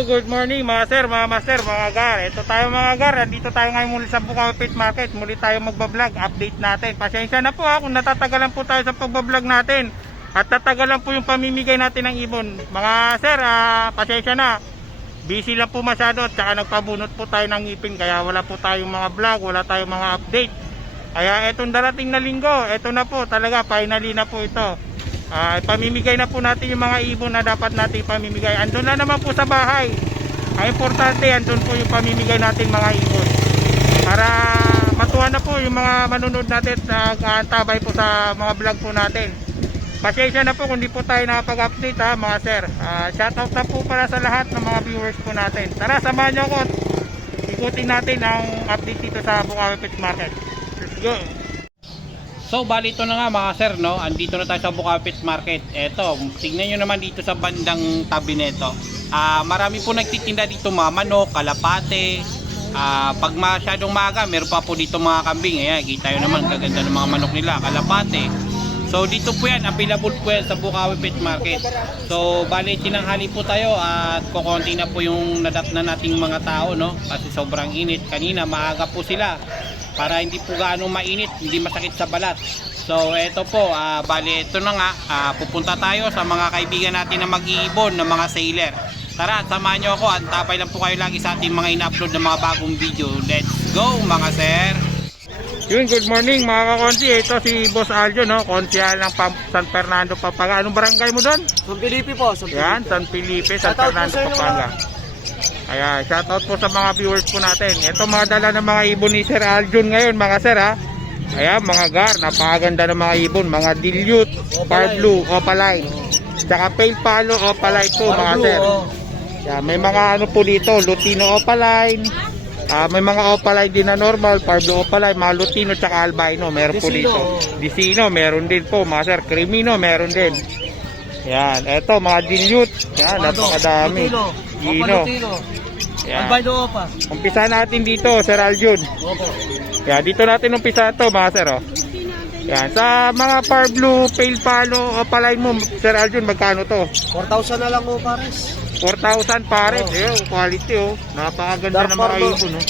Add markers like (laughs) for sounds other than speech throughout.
Good morning mga sir, mga master, mga gar. Ito tayo mga gar, dito tayo ngayon muli sa Bukaw Pit Market. Muli tayo magbablog, update natin. Pasensya na po ha kung natatagalan po tayo sa pagbablog natin. At tatagalan po yung pamimigay natin ng ibon. Mga sir, ah, pasensya na. Busy lang po masyado at saka nagpabunot po tayo ng ngipin kaya wala po tayong mga vlog, wala tayong mga update. Kaya etong darating na linggo, eto na po talaga, finally na po ito. Ah, pamimigay na po natin yung mga ibon na dapat natin pamimigay. Andun na naman po sa bahay. Ang importante, andun po yung pamimigay natin mga ibon. Para matuwa na po yung mga manunod natin na nag-aantabay po sa mga vlog po natin. Pasensya na po kung di po tayo nakapag-update ha mga sir. Ah, shoutout na po para sa lahat ng mga viewers po natin. Tara, samahan nyo ako ikutin natin ang update dito sa Bukawi Pet Market. Let's go! So, bali ito na nga mga sir, no? Andito na tayo sa Bukapit Market. Eto, tingnan nyo naman dito sa bandang tabi nito. Ah, marami po nagtitinda dito mga manok, kalapate. Ah, pag masyadong maga, meron pa po dito mga kambing. Ayan, kita nyo naman gaganda ng mga manok nila, kalapate. So, dito po yan, available po yan sa Bukawi Pet Market. So, bali tinanghali po tayo at kukonti na po yung nadat na nating mga tao, no? Kasi sobrang init. Kanina, maaga po sila para hindi po gaano mainit, hindi masakit sa balat. So eto po, ah, bali ito na nga, ah, pupunta tayo sa mga kaibigan natin na mag-iibon ng mga sailor. Tara, samahan nyo ako, antapay lang po kayo lagi sa ating mga ina-upload ng mga bagong video. Let's go mga sir! Yun, good morning mga kakonsi. Ito si Boss Aljo, no? Konsyal ng Pam- San Fernando, Pampanga. Anong barangay mo doon? Son Felipe po, Son Yan, San Felipe, San Fernando, Pampanga. Kaya shoutout po sa mga viewers po natin. Ito mga dala ng mga ibon ni Sir Aljun ngayon mga sir ha. Ayan mga gar, napakaganda ng mga ibon. Mga dilute, far blue, opaline. Tsaka pale palo, opaline po mga sir. Yan, may mga ano po dito, lutino opaline. Ah, may mga opaline din na normal, far blue opaline, mga lutino tsaka albino, meron po dito. oh. Disino, meron din po mga sir. Crimino, meron din. Yan, eto mga dilute. Yan, napakadami. Lutino. Gino. Yan. Albino Opa. Umpisa natin dito, Sir Aljun. Opo. Yan, dito natin umpisa to, mga sir, oh. Yan, sa mga far blue, pale palo, o paline mo, Sir Aljun, magkano to? 4,000 na lang po pares. 4,000 pares. Oh. Eh, quality, oh. Napakaganda Dark ng mga ibon, oh.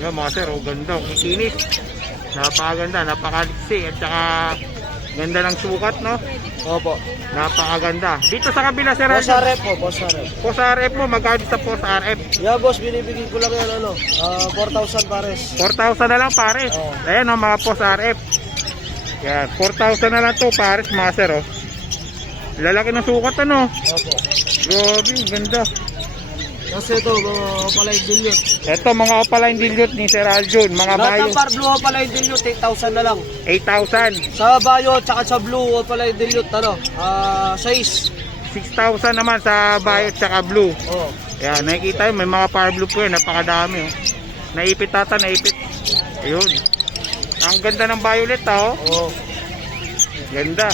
Yan, mga sir, oh, ganda. Ang kinis. Napakaganda, napakaliksi. At saka, ganda ng sukat, no? Opo. Napakaganda. Dito sa kabila, Sir Boss. RF po, Boss RF. Post RF mo, magkano sa Post RF? Yeah, boss, binibigay ko lang yan, ano, ah, 4,000 pares. 4,000 na lang pares. Oo. Ayan o, mga post RF. Yan, 4,000 na lang to pares mga sir oh. Lalaki ng sukat ano. Opo. Grabe, ganda. Kasi ito, mga Opalay Dilute. Ito mga opaline dilute ni Sir Aljun. Mga Lahat bayo, ng par blue Opalay Dilute, 8,000 na lang. 8,000. Sa bayo, tsaka sa blue Opalay Dilute, ano, ah, 6. 6,000 naman sa bayot tsaka blue. Oh. Yan, nakikita yun, may mga power blue po yun. Napakadami oh. Naipit tata, naipit. Ayun. Ang ganda ng violet ah, oh. Oh. Ganda.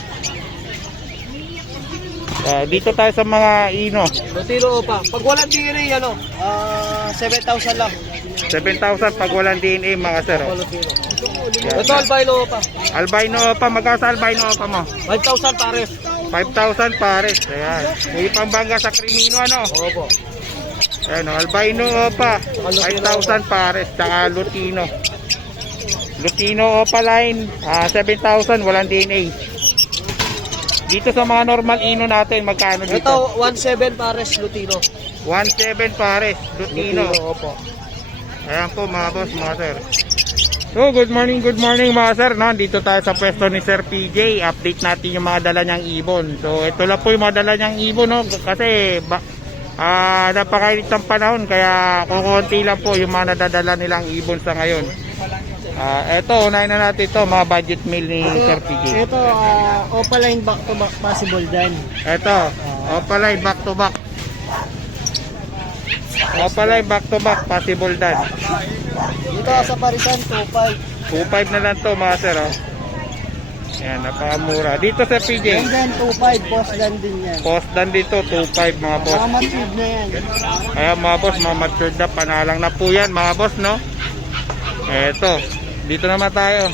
Ah, dito tayo sa mga ino. Lutino Opa. Pag walang DNA, ano, ah, 7,000 lang. 7,000 pag walang DNA mga sir. Oh. Yan. Ito, albino Opa. Albino pa, magkano sa albino pa mo? 5,000 pares. 5,000 pares. Ayan. May pambangga sa krimino ano. Opo. Ayan, oh, albino pa. 5,000 pares. Tsaka lutino. Lutino pa line. Ah, 7,000. Walang DNA. Dito sa mga normal ino natin, magkano dito? Ito, 1,700 pares Lutino. 1,700 pares. Lutino. opo. Ayan po mga boss, mga sir. So, good morning, good morning mga sir. No, dito tayo sa pwesto ni Sir PJ. Update natin yung mga dala niyang ibon. So, ito lang po yung mga dala niyang ibon. No? Kasi, ba, ah napakainit ng panahon. Kaya, kukunti lang po yung mga nadadala nilang ibon sa ngayon. Ah, ito, unahin na natin ito, mga budget meal ni Sir PJ. Ito, uh, Opaline back to back possible din. Ito, Opalay back to back. Opalay back to back, possible dan. Dito sa Parisan, 2,500. 2.5 na lang to mga sir. Oh. Ayan, napakamura. Dito sa PJ, Yan din, 2,500. Boss dan din yan. post dan dito, 2.5 mga boss. Mga matud na yan. Kaya mga boss, mga matured na, panalang na po yan mga boss, no? Eto, dito naman tayo.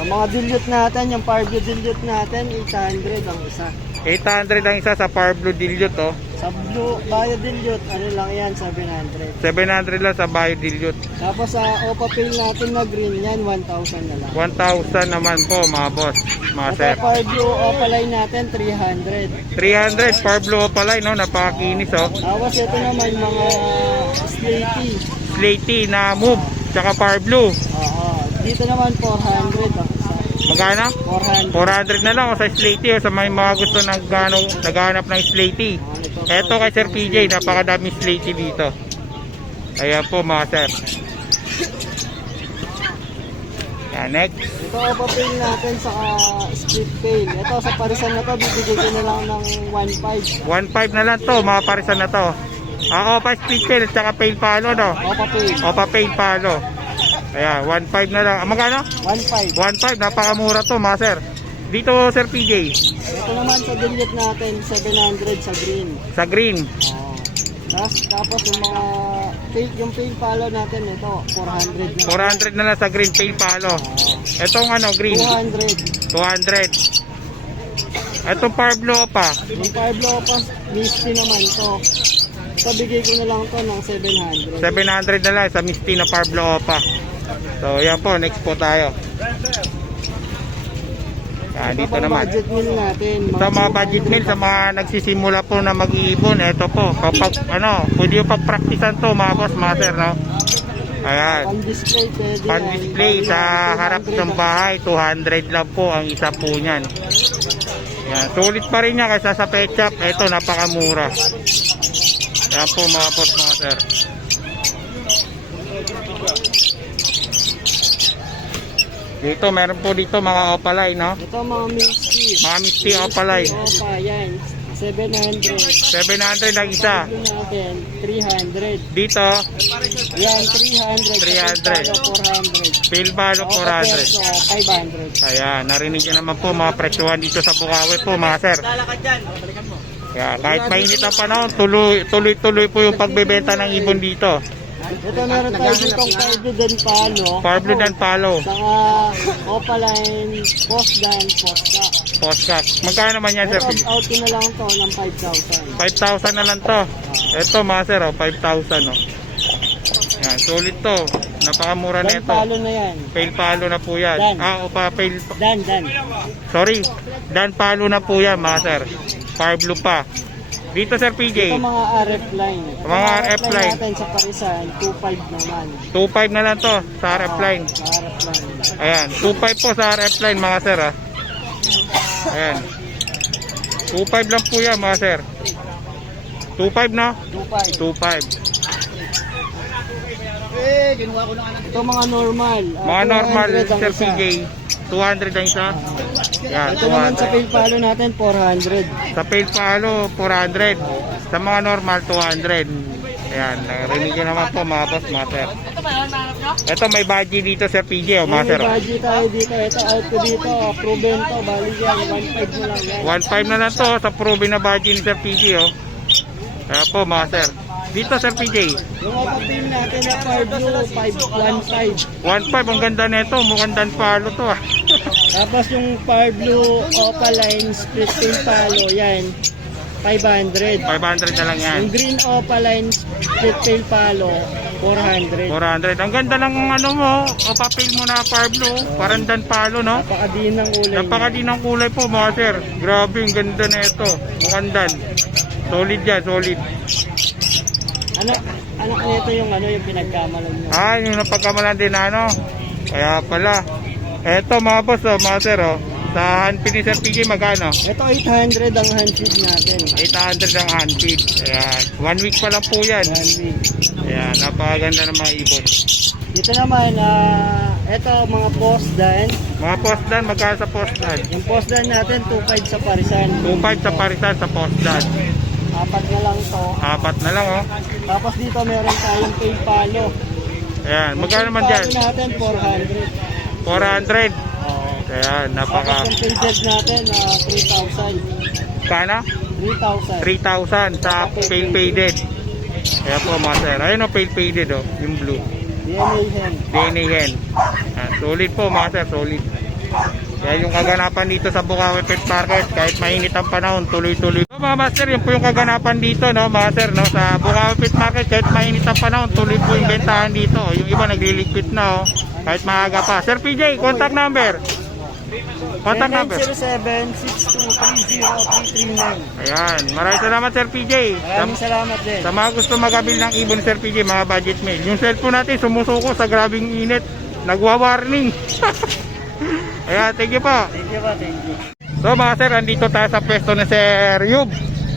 Ang mga dilute natin, yung Parview dilute natin, 800 ang isa. 800 ang isa sa Power Blue Dilute, oh. Sa blue, biodilute, ano lang yan, 700. 700 lang sa biodilute. Tapos sa Opa Pale natin na green yan, 1,000 na lang. 1,000 naman po mga boss, mga Ito sir. Far Blue Opaline natin, 300. 300 par blue pala, no? Napakakinis, oh. Tapos ito naman mga slaty. Slaty na move, tsaka par blue. Oo. Dito naman 400 ang isa. Magkano? 400. 400 na lang o sa Slaty o sa may mga gusto nag, ano, naghahanap ng Slaty. Eto kay Sir PJ, napakadaming Slaty dito. Ayan po mga sir. Yan, next. Ito Opa Pale natin sa split pail. Ito sa parisan na to, bibigay ko na lang ng 1,500. 1.5 na lang to, mga parisan na to. Ako pa split pail, tsaka pail palo, no? Opa Pale. O pa pail palo. Ayan, 1.5 na lang. Ah, magkano? 1,500. 1.5, napakamura to mga sir. Dito Sir PJ, Ito naman sa dilute natin, 700 sa green. sa green. Oo. Tapos, tapos yung mga pail, yung pail palo natin ito, 400 na. 400 na lang sa green pail palo. Oo. Etong ano, green. 200. 200. Itong Parblo pa. Yung Pablo pa, misty naman to. Ito bigay ko na lang to ng 700. 700 na lang sa Misty na Parblo pa. So, yan po. Next po tayo. Yan, Ito dito naman. budget meal natin. Sa mga budget meal, sa mga nagsisimula po na mag-iibon, ito po. Kapag, ano, pwede yung pag-practicean to, mga boss, mga sir, no? Ayan. Pan-display pwede. Pan-display sa harap 200 ng bahay, 200 lang po ang isa po niyan. Yan, sulit pa rin niya kaysa sa pet shop. Ito, napakamura. Yan po mga boss, mga sir. Dito, meron po dito mga opalay, no? Ito mga misty. Mga misty opalay. Opa, yan. 700. 700 ang isa. Pablo natin, 300. Dito, Yan, 300. 300. 400. Pilbalo Opa 400. Perso, 500. Ayan, narinig nyo naman po mga presyuhan dito sa Bukawi po mga sir. Kaya kahit mainit ang panahon, tuloy, tuloy-tuloy po yung pagbebenta ng ibon dito. Ito meron tayo ditong Pablo Den Palo. Parblo dan palo, Saka Opaline, Post Dan, Posta. postcard. Magkano naman yan sir? Ito, out na lang to ng 5,000. 5,000 na lang to. Ito mga sir, oh, 5,000 oh. Yan, sulit to. Napakamura na Dan ito. Palo na yan. Fail palo na po yan. Dan. Ah, opa, fail. Dan, Dan. Sorry, dan palo na po yan mga sir. Parblo pa. Dito sir PJ, Ito mga RF line. Ito Mga RF line. natin sa Parisan, 2,500 naman. 2.5 na lang to sa RF line. Oo, sa RF line. Ayan, 2.5 po sa RF line mga sir ah. Ayan. 2.5 lang po yan mga sir. 2.5 no? 2,500. 2.5. Ito mga normal. ah, Mga normal 200 ang sir. PJ, 200 ang isa. Yan, Ito naman sa 200. fail palo natin, 400. Sa fail palo, 400. Sa mga normal, 200. Ayan, narinig nyo naman po mga boss, mga sir. Ito may budget dito sir PJ, oh, mga May sir. oh. budget tayo dito. Ito out ko dito. Proven to. Bali yan. 1,500 na lang yan. 1.5 na lang to sa proven na budget ni sir PJ, oh. Kaya po mga sir. Dito sir PJ, Yung opapil natin na Parblo, 515. 1.5 ang ganda nito, mukhang dan palo to ah. Tapos yung Parblo Opaline split tail palo, yan. 500. 500 na lang yan. Yung green Opaline split tail palo, 400. 400. Ang ganda ng ano mo, o papel mo na Pablo, parang dan palo no. Napakadiin ng ulay. Napakadi ng kulay po mga sir. Grabe, ang ganda na ito. Mukhang dan. Solid yan, solid. Ano, anak nito yung ano yung pinagkamalan nyo. Ah, yung napagkamalan din na ano. Kaya pala. Eto mga boss, oh, mga sir, oh. Sa handpid ni Sir PJ, magkano? Ito 800 ang handfeed natin. 800 ang handpid. Ayan. One week pa lang po yan. One week. Ayan, napakaganda ng mga ibon. Dito naman, ah, ito mga post dan. Mga postdan, magkano sa postdan? Yung post dan natin, 2.5 sa parisan. 2.5 sa parisan sa postdan. Apat na lang to. Apat na lang, oh. Tapos dito meron tayong pay palo. Ayan, magkano naman Yung dyan? palo natin, 400. 400. Oo. Tapos napaka... yung pages natin, ah, 3,000. Kana? 3,000. 3,000 sa pale faded. Kaya po mga sir. Ayun o, pale faded oh. Yung blue. DNA hen. DNA hen. Ayan, solid po mga sir, solid. Yan yung kaganapan dito sa Bukawi Pet Market. Kahit mainit ang panahon, tuloy-tuloy. So, mga master, yun po yung kaganapan dito, no, master, no, sa Bukawi Pet Market. Kahit mainit ang panahon, tuloy po yung bentahan dito. Yung iba nagliliquid na, oh. Kahit maaga pa. Sir PJ, contact number. Contact number. 0907-6230339. Ayan. Maraming salamat, Sir PJ. Sa, Maraming salamat din. sa mga gusto magabil ng ibon, Sir PJ, mga budget mail. Yung cellphone natin, sumusuko sa grabing init. Nagwa-warning. (laughs) Ayan, thank you po. Thank you ba, thank you. So mga sir, andito tayo sa pwesto ni Sir Yub.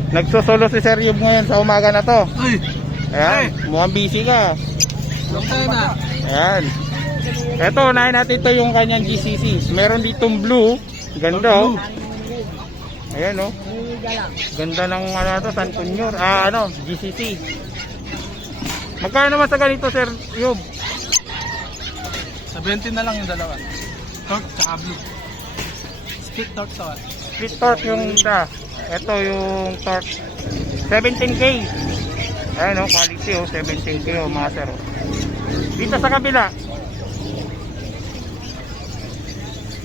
Nagsusolo si Sir Yub ngayon sa umaga na to. Ay, Ayan, mukhang busy ka. long time na. Ayan. Ito, unahin natin ito yung kanyang GCC. Meron ditong blue. Ganda oh. Ayan oh. Ganda ng ano to, San Tunyor. Ah, ano, GCC. Magkano naman sa ganito, Sir Yub? Sa 20 na lang yung dalawa. Torque tsaka blue. Split torque to. Split torque yung isa. Ito yung torque. 17K. Ayan oh, quality oh, 17K oh, mga sir. oh. Dito sa kabila,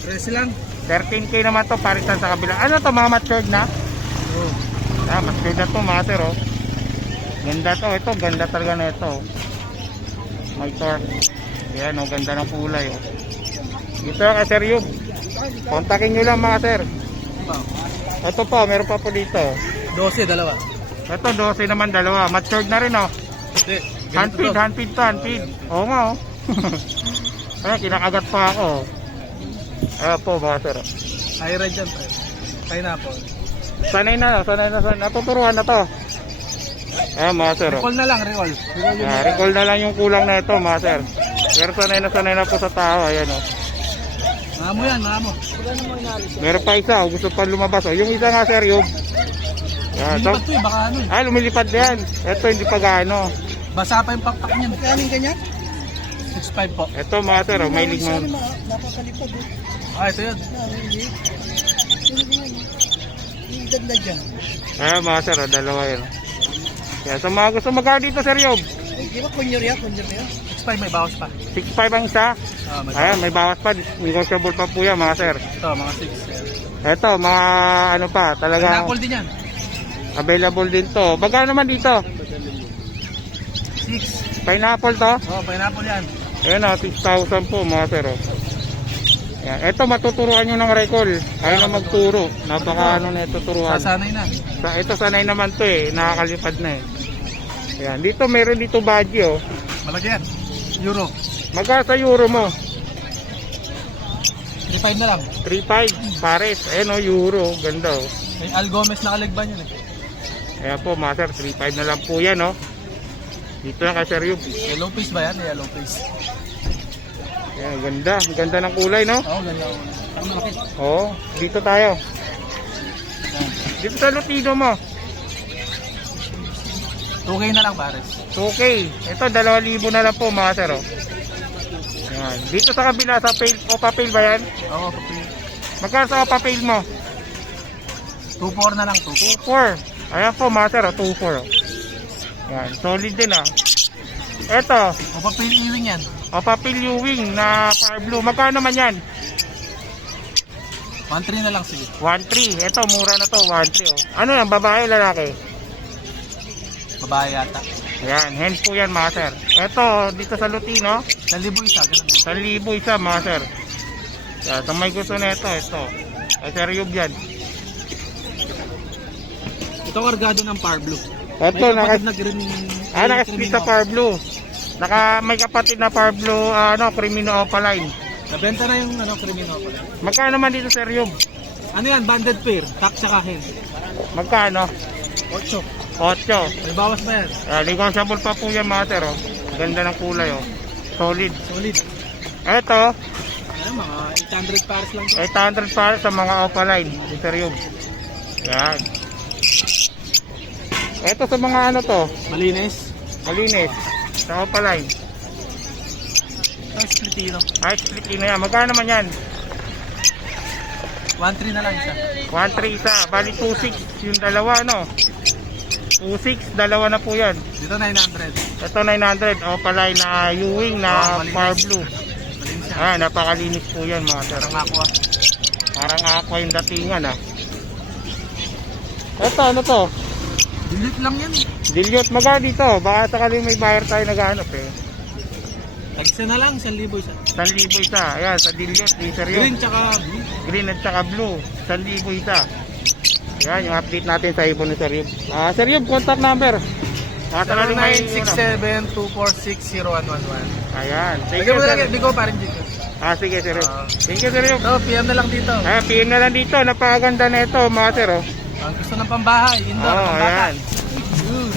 Press lang. 13K naman to parisan sa kabila. Ano to, mga matured na? Oh. Ah, matured na to, mga sir oh. Ganda to, ito, ganda talaga na ito. oh. May torque. Ayan oh, ganda ng kulay oh. Dito kay Sir Yub. Kontakin nyo lang mga sir. Ito pa, meron pa po dito. 12, dalawa. Ito, 12 naman dalawa. Matured na rin oh. Hindi. Handfeed, handfeed to, handfeed. Oo nga oh. (laughs) Ay, kinakagat pa ako. Ayan po mga sir. High red dyan, pre. Pineapple. Sanay na, sanay na, sanay. Natuturuan na to. Ayan mga sir. oh. Recall na lang, recall. Recall yun. Ah, recall na lang yung kulang na ito mga sir. Pero sanay na sanay na po sa tao. Ayan oh. Mga mo yan, mga mo. Magkano mo inalis? Meron pa isa, oh, gusto pa lumabas. Oh. Yung isa nga sir, yung... Ayan, so, Lilipat to eh, baka ano eh. ah, lumilipad yan. Ito hindi pa gaano. Basa pa yung pakpak niyan. Yung ganyan? 6.5 po. Ito mga sir, oh, may ligman. Napapalipad eh. Ah, ito yun. Dyan. Ayan mga sir, oh, dalawa yun. Kaya sa mga gusto magkano dito sir, yung Eh, di ba na yan? 6.5 may bawas pa. 6.5 ang isa. Ah, may Ayan, may bawas pa. Negotiable pa po yan mga sir. Ito, mga 6. Ito, mga ano pa, talaga Pineapple din yan. available din to. Magkano naman dito? 6. Pineapple to? Oh, pineapple yan. Ayan o, 6,000 po mga sir. oh. Ayan. Ito, matuturuan nyo ng recall. Ayaw na magturo. Napaka ano na ito turuan. Sasanay na. Sa, ito sanay naman to eh. Nakakalipad na eh. Ayan. Dito, meron dito badge oh. Malaki yan. Euro. Magkano sa euro mo? 3.5 na lang. 3,500 pares. Ayan o, euro. Ganda oh. May Al Gomez na kaligban yan eh. Ayan po mga sir, 3,500 na lang po yan oh. Dito Sir Yub. Yellow face ba yan? Yellow face. Ayan, ganda. Ang Ganda ng kulay no? Oo, oh, ganda. Parang malaki. Oo, dito tayo. Dito sa Lutido mo. 2K na lang pares. 2K. Ito, 2,000 na lang po mga sir. Oh. Yan. Dito sa kabila, sa pail, o papel ba yan? Oo, okay. Magkano sa papel mo? 2.4 na lang, 2. 2,400. Ayan po mga sir, oh, 2,400. Oh. Yan, solid din ah. Ito, O papel iwing yan. O papel Ewing na far blue. Magkano naman yan? 1.3 na lang sige. 1,300. Ito, mura na to, 1,300. Oh. Ano yan, babae, lalaki? Babae yata. Ayan, hen po yan mga sir. Ito, dito sa Lutino, 1,000 isa, ganun. 1,000 isa mga sir. Kaya sa may gusto na ito, ito. Ay, sir, Yub yan. Ito kargado ng Par Blue. Ito, naka, na green. ah, naka-split sa Par Blue. Naka, may kapatid na Par Blue, ah, ano, Crimino Opaline. Nabenta na yung ano, criminal pala. Magkano naman dito, sir, Yub? Ano yan? Banded pair. Tax sa kahin. Magkano? 8. 8. May bawas pa yan. Ah, negotiable pa po yan mga sir, oh. Ganda ng kulay, oh. Solid. Solid. Ito, Ano, mga 800 pares lang to. 800 para sa mga Opaline, Sir Yub. Yan. Ito sa mga ano to, Malinis. malinis. Sa Opaline. Ito, splitino. Ay, split na yan. Magkano naman yan? 1.3 na lang isa. 1.3 isa. Bali 2.6 yung dalawa, no? 2.6, dalawa na po yan. Dito 900. Ito 900, Opaline na Ewing na Oh. Far Blue. Ah, napakalinis po yan mga sir. Parang aqua. Parang aqua yung datingan ah. Ito, ano to? Delete lang yan eh. Dilute, magkano dito? Baka sakaling may buyer tayo naghanap eh. Tag-isa na lang, 1,000 isa. 1,000 isa. Ayan, sa dilute, laser yun. tsaka blue. Green at saka blue. 1,000 isa. Yan, yung update natin sa ibon ni Sir Yub. Ah, Sir Yub, contact number. Baka sakaling may... ano. 0967-246-0111. Ayan. Thank Lagyan you, mo na Sir. lang, Bigo, parang dito. Ah, sige, Sir Yub. Ah. Thank you, Sir Yub. So, PM na lang dito. Ah, PM na lang dito. Napakaganda na ito, mga sir. Oh. Ang gusto ng pambahay, indoor, Oh, ayan.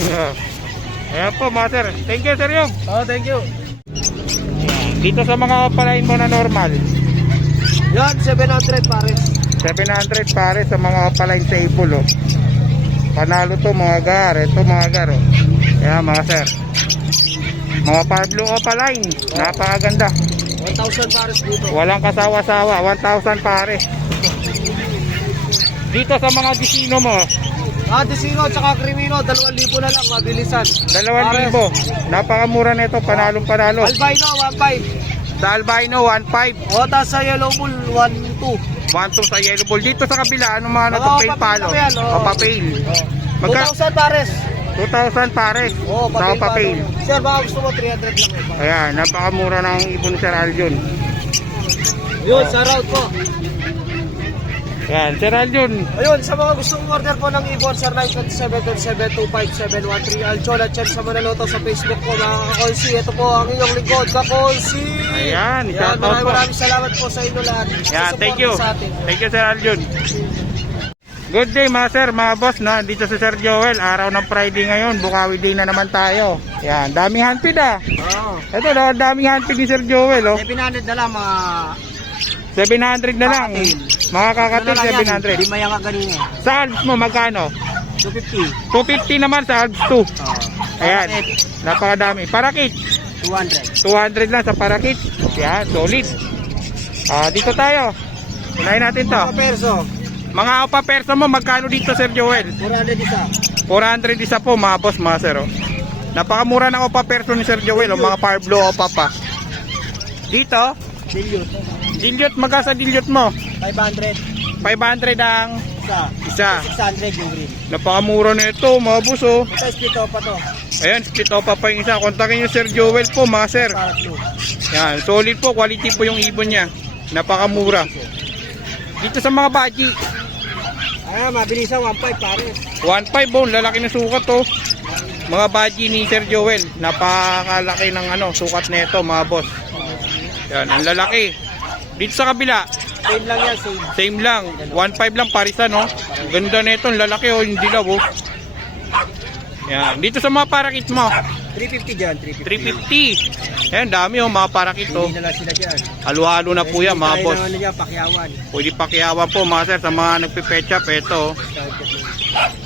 Yeah. (laughs) Ayan po, mga sir. Thank you, Sir Yub. Oh, thank you. Dito sa mga opalain mo na normal. Yan, 700 pare. 700 pare sa mga opalain sa Ibol, oh. Panalo to mga gar. Ito mga gar, oh. Ayan, mga sir. Mga Pablo opaline. Napakaganda. 1,000 pares dito. Walang kasawa-sawa. 1,000 pare. Dito sa mga disino mo, Ah, Desino tsaka Crimino, 2,000 na lang, mabilisan. 2,000. Napakamura nito. Panalong panalo. Albino, 1,500. Sa albino, 1,500. O, tapos sa Yellow Bull, 1,200. 1,200 sa yellow ball. Dito sa kabila, ano mga Mga to? Pail papel palo. yan, oh. O papel. Magka 2,000 pares. 2,000 pares. Oo, papel papel. palo. Sir, baka gusto mo 300 lang. eh. Ayan, napakamura ng ibon Sir Aljon. Yun, sa route po. Ayan, Sir Aljon. Ayun, sa mga gustong order po ng Ibon, sir, 927-2525713 Alchon at Chen sa Manaloto sa Facebook ko, mga kakonsi. Ito po ang inyong lingkod, kakonsi. Ayan, Yan, shout out maraming po. maraming salamat po sa inyo lahat. sa Ayan, thank support you. Sa atin. Thank you Sir Aljon. Good day mga sir, mga boss na dito sa Sir Joel. Araw ng Friday ngayon, Bukawi Day na naman tayo. Ayan, daming handpid ah. Oo. Ito daw, daming handpid ni Sir Joel oh. 700 na lang mga... 700 na lang. Kakatil. Mga kakatil, 700. Di maya nga ganina. Sa Alps mo, magkano? 250. 250 naman sa Alps 2. Oo. Ayan, napakadami. Parakit, 200. 200 lang sa parakit. Yan, solid. Ah, dito tayo. Unahin natin to. Mga perso, Mga opa perso mo, magkano dito Sir Joel? 400 isa. 400 isa po mga boss, mga sir. oh. Napakamura ng opa perso ni Sir Joel, oh, mga Blue opa pa. Dito, Dilute. Dilute, magkasa dilute mo? 500 500 ang isa. isa. 600 yung green. Napakamura na ito, mga boss. Oh. Ito, split off pa to. Ayan, split opa pa yung isa. Kontakin nyo Sir Joel po, mga sir. Yan, solid po, quality po yung ibon niya. Napakamura. Dito sa mga baji, Ah, mabilisan 1.5 pare. 1.5 oh, lalaki ng sukat to. Mga baji ni Sir Joel, napakalaki ng ano, sukat nito mga boss. Yan, ang lalaki. Dito sa kabila, Same lang yan, same. same lang. 1.5 lang parisa, no? Ganda nito, ang lalaki oh, hindi dilaw oh. Yan, dito sa mga parakit mo, 350 dyan, 350. 350. Yan, dami oh, mga parakit oh. Hindi na lang sila dyan. Halo-halo na po yan, mga boss. ano dyan, pakyawan. Pwede pakiyawan po mga sir sa mga nagpipetchup. Ito,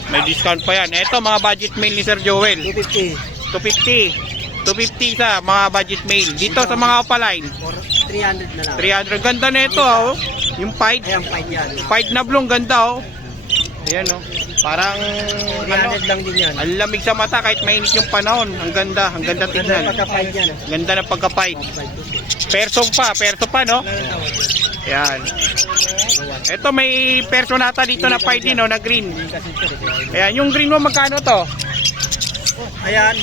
may discount pa yan. Ito, mga budget mail ni Sir Joel. 250. 250. 250 sa mga budget mail. Dito sa mga opaline, 300 na lang. 300. Ganda na ito, oh. Yung pied. Ayan, 5 yan. Pied na blong, ganda, oh. Ayan, oh. Parang, ano, 300 lang din yan. ang lamig sa mata kahit mainit yung panahon. Ang ganda, ang ganda Ganda tingnan. pagka 5 yan. ah. Ganda ng pagka-pied. Perso pa, perso pa, no? Ayan. Ito, may personata dito na pied din, oh, na green. Ayan, yung green mo magkano to? Ayan.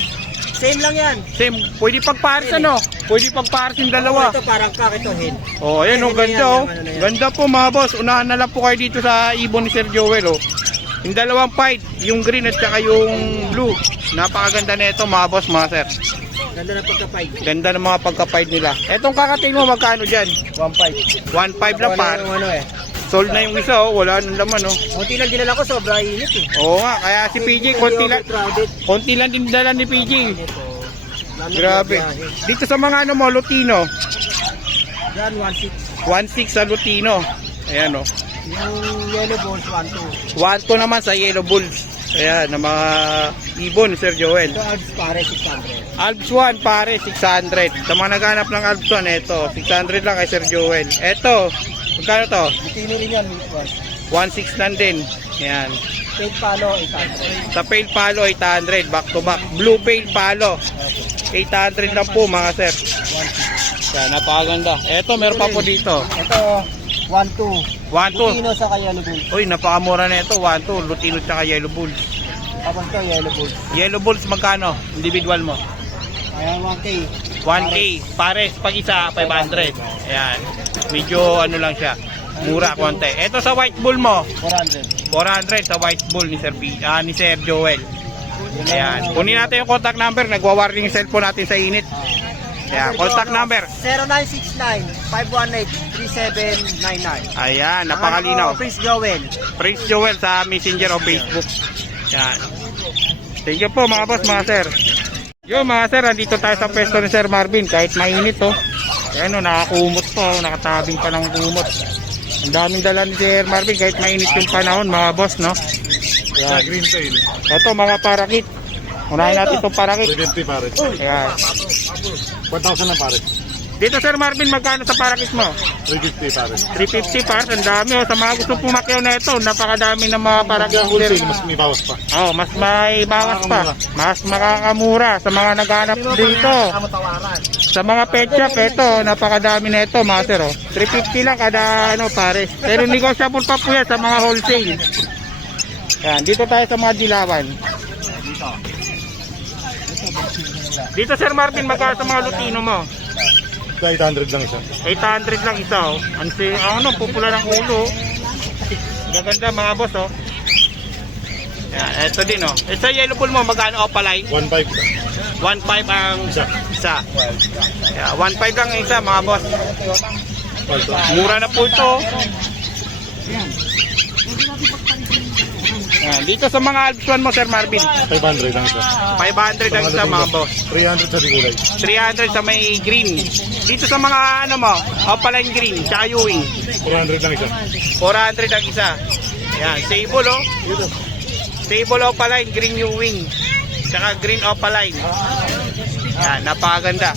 Same lang yan. Same, pwede pagpares ano? Pwede pagpares yung dalawa. Ito parang kak, ito hen. Oh, ayan oh, ganda oh. Ganda po mga boss. Unahan na lang po kayo dito sa ibon ni Sir Joel oh. Yung dalawang fight, yung green at saka yung blue. Napakaganda na ito mga boss, mga sir. Ganda na pagka 5. Ganda ng mga pagka-fight nila. Etong kakating mo magkano dyan? 1.5. 1.5 lang par. Ano, ano eh. Sold na yung isa oh, wala nang laman oh. Kunti lang dinala ko, sobra init eh. Oo nga, kaya si PJ, konti lang, konti lang din dala ni PJ. Ito. Lalo Grabe. Dito sa mga ano mo, Lutino. Yan, 1.6. 1.6 sa Lutino. Ayan oh. Yung yellow balls, 1.2. 1.2 naman sa Yellow Bulls. Ayan, ng mga ibon, Sir Joel. Ito, Alps pare, 600. Alps 1, pare, 600. Sa mga naghanap ng Alps 1, ito, 600 lang kay Sir Joel. Ito, magkano to? Bitino rin yan, 1.6 lang din. Ayan. Paid palo, 800. Sa Pale Palo, 800. Back to back. Blue Pale Palo, 800 lang po, mga sir. Ayan, napakaganda. Ito, meron pa po dito. Ito, 1.2. 1, 2. Lutino sa Yellow Bulls. Uy, napakamura na ito. 1, 2. Lutino tsaka Yellow Bulls. Tapos to, Yellow Bulls. Yellow Bulls magkano? Individual mo? Ayan, 1K. 1K. Pares. Pag isa, 500. Ayan. Medyo ano lang siya. Mura konti. Ito sa White Bull mo. 400. 400 sa White Bull ni Sir, B, ah, ni Sir Joel. Ayan. Kunin natin yung contact number. Nagwa-warning yung cellphone natin sa init. Ayan. Contact number. 0969-518-3799. Ayan. Napakalinaw. Prince Joel. Prince Joel sa Messenger o Facebook. Yan. Thank you po mga boss, mga sir. Yo mga sir, andito tayo sa pwesto ni Sir Marvin kahit mainit to. Ayan o, nakakumot to, nakatabing pa ng kumot. Ang daming dala ni Sir Marvin kahit mainit yung panahon mga boss, no? Sa green tail, Ito mga parakit. Unahin natin itong parakit. 350 pare. Ayan. 1,000 lang pare. Dito Sir Marvin, magkano sa parakit mo? 350 pare. 350 par, ang dami oh. Sa mga gusto pumakyaw na ito, napakadami ng mga parakit. Kaya wholesale, mas may bawas pa. Oh, mas may bawas pa. Mas makakamura sa mga naghanap dito. Sa mga pet shop, ito, napakadami na ito, mga sir. Oh. 350 lang kada ano, pares. Pero negotiable pa po yan sa mga wholesale. Yan, dito tayo sa mga dilawan. Dito, Sir Marvin, magkano sa mga lutino mo? Kaya 800 lang siya. 800 lang isa, oh. Ang si, ano, pupula ng ulo. Gaganda, mga boss, oh. Yan, ito din, oh. Ito yellow pool mo, magkano opalay? 1,500. 1.5 ang Isa. isa. Yeah, 1.5 lang ang isa mga boss. Mura na po ito. Yan, dito sa mga Alpsuan mo Sir Marvin, 500 lang siya. 500 ang isa mga boss. 300 sa digulay. 300 sa may green. Dito sa mga ano mo, opaline green, tsaka Ewing. 400 lang isa. 400 ang isa. Yan, sable oh. Sable opaline, green Ewing. Tsaka green opaline. Yan, napakaganda.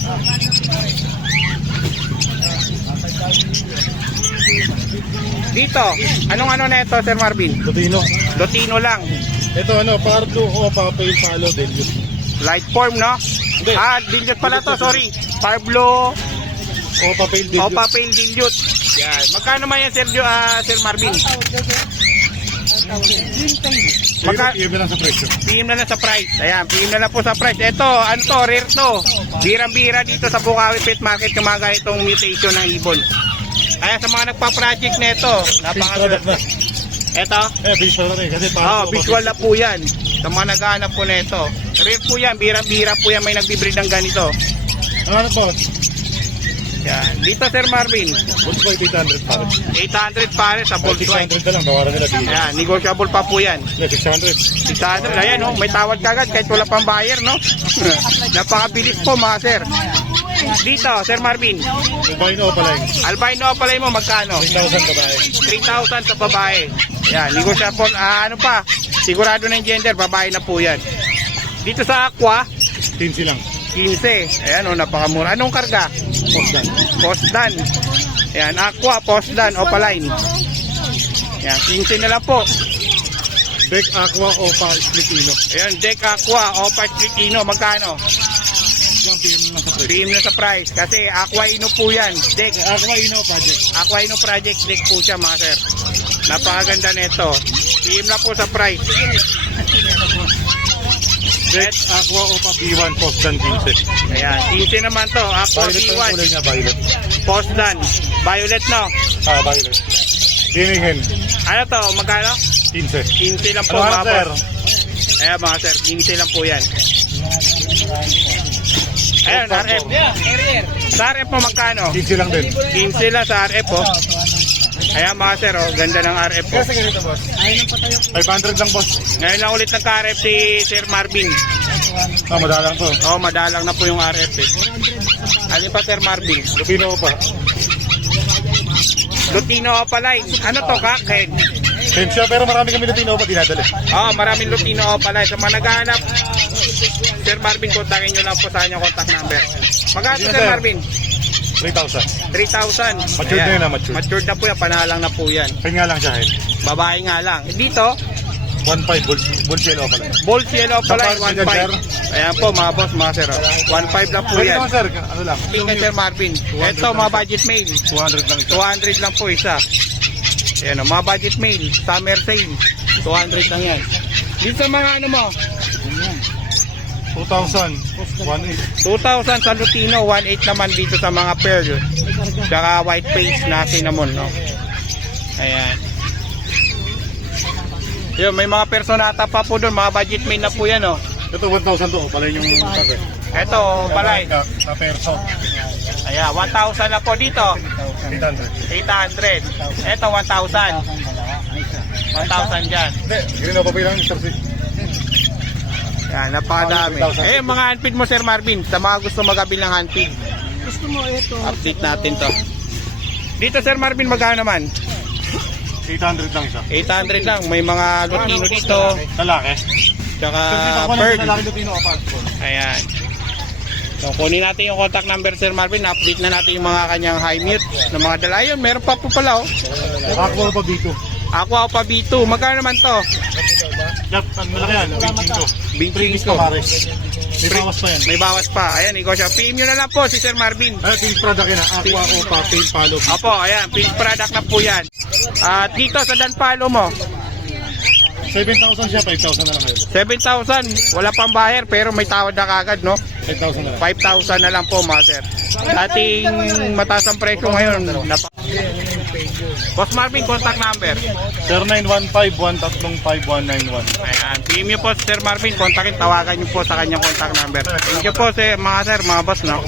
Dito, anong ano na ito, Sir Marvin? Lutino. Lotino lang. Ito ano, Pardo o Papel Palo Delio. Light form, no? Hindi. Ah, dilute pala to, sorry. Pablo O Papel Delio. Opa Pale Dilute. Yan. Magkano man yan, Sir, ah, Sir Marvin? Magka- Magka... Even lang sa presyo. PM na lang sa price. Ayan, PM na lang po sa price. Ito, ano to, rare to. Birang-bira dito sa Bukawi Pet Market yung mga ganitong mutation ng ibon. Kaya sa mga nagpa-project nito, Fish napaka product na. Ito, Eh, fish product eh. Kasi oh, visual na po yan. Sa mga naghahanap po nito. Rare po yan, birang-bira po yan, may nagbibreed ng ganito. Ano ano po? Yan. Dito, Sir Marvin, White 800 pare. 800 pare sa White. 600 na lang, tawaran nila dito. Ayan, negotiable pa po yan. Yeah, 600. 600. Ayan, oh, may tawad kagad kahit wala pang buyer, no? (laughs) Napakabilis po, mga sir. Dito, Sir Marvin, Albino o Palay. albino palay mo magkano? 3,000 babae. 3,000 sa babae. Yan, negotiable. Ah, ano pa? Sigurado na yung gender, babae na po yan. Dito sa aqua, 15 lang. 15. Ayan, oh, napakamura. Anong karga? Post lang. Postdan. Ayan, aqua, postdan, opaline. Yan, 15 na lang po. Deck Aqua o pa Splitino. Ayan, deck aqua, opa Ino, magkano? 1 PM lang sa. PM na sa price. Kasi aqua ino po yan. Deck, Aqua Ino Project. aqua ino project deck po siya mga sir. Napakaganda nito. PM na po sa price. Deck Aqua o pa B1 Post dan 15. Ayan, 15 naman to. Aqua Violet pa yung B1, kulay niya, violet. post dan. Violet no. Ah, violet. Ginihin, Ano to, magkano? 15. 15 lang po Ano mga sir? Ayan mga sir, 15 lang po yan. Ayan, RF. Sa RF mo magkano? 15 lang din. 15 lang sa RF po. Ayan mga sir, oh, ganda ng RF po. 500 lang, boss. Ngayon lang ulit nagka-RF si Sir Marvin. Ah, madalang to. Oo, madalang na po yung RF eh. Ano pa Sir Marvin? Lupino pa. Lutino Opaline. Ano to, kakhead? Same siya, pero marami kami Lupino pa dinadala. Oo, maraming Lutino Opaline. Sa mga naghahanap, Sir Marvin, kontakin nyo lang po sa kanyang contact number. Magkano Sir sir. Marvin? 3,000. 3,000. Matured na Ayan. yun, ah, matured. Matured na po yan, panalang na po yan. Kaya nga lang siya, eh. Babae nga lang. Dito, 1.5 bulls, bulls yellow pala. Bold Yellow dyan, 1.5. Ayan po mga boss, mga sir. oh. 1.5 lang po yan. naman, sir. Ano lang? Tingnan Sir Marvin. 200 Ito, mga budget mail. 200 lang ito. 200 lang po isa. Ayan, oh, mga budget mail, summer sale. 200 lang yan. Dito sa mga ano mo, 2,000. 1.8. 2,000 sa Lutino, 1.8 naman dito sa mga pearl. Tsaka white face na cinnamon, no? Ayan. Yun, may mga personata pa po doon, mga budget mail na po yan, oh. Ito 1,000 to. Pala yung sabi. Ito, palay. Na, na perso. Ayan, 1,000 na po dito. 800. 800. Ito, 1,000. 1,000 dyan. Hindi, green pa bilang Sir. Yan, napakadami. Eh, mga handpid mo, Sir Marvin, sa mga gusto magabil ng handpid. Gusto mo ito? Update natin to. Dito, Sir Marvin, magkano naman? 800 lang isa. 800 lang. May mga Lutino dito. Lalaki. Tsaka Ako Pearl. lalaki Lutino apart. Ayan. So, kunin natin yung contact number, Sir Marvin. Update na natin yung mga kanyang high mute ng mga dala. Ayun, meron pa po pala, oh. Aqua pa dito. Aqua pa B2. Magkano naman to? Yap, ang malaki yan. 25. Binching ko. Kamares. May bawas pa yan. May bawas pa. Ayan, ikaw siya. PM nyo na lang po si Sir Marvin. Ay, pink product yan. ah. Aqua Opa, pink palo. Opo, ayan. Pink product na po yan. At dito sa Danpalo mo, 7,000 siya, 5,000 na lang ngayon. 7,000. Wala pang buyer pero may tawad na kagad, no? 5,000 na lang. 5,000 na lang po, mga sir. Dating mataas ang presyo ngayon. Napa- Boss Marvin, contact number. 0915-135-191. Ayan. PM nyo po, Sir Marvin. Kontakin, tawagan nyo po sa kanyang contact number. Thank you po, sir, mga sir, mga boss, no?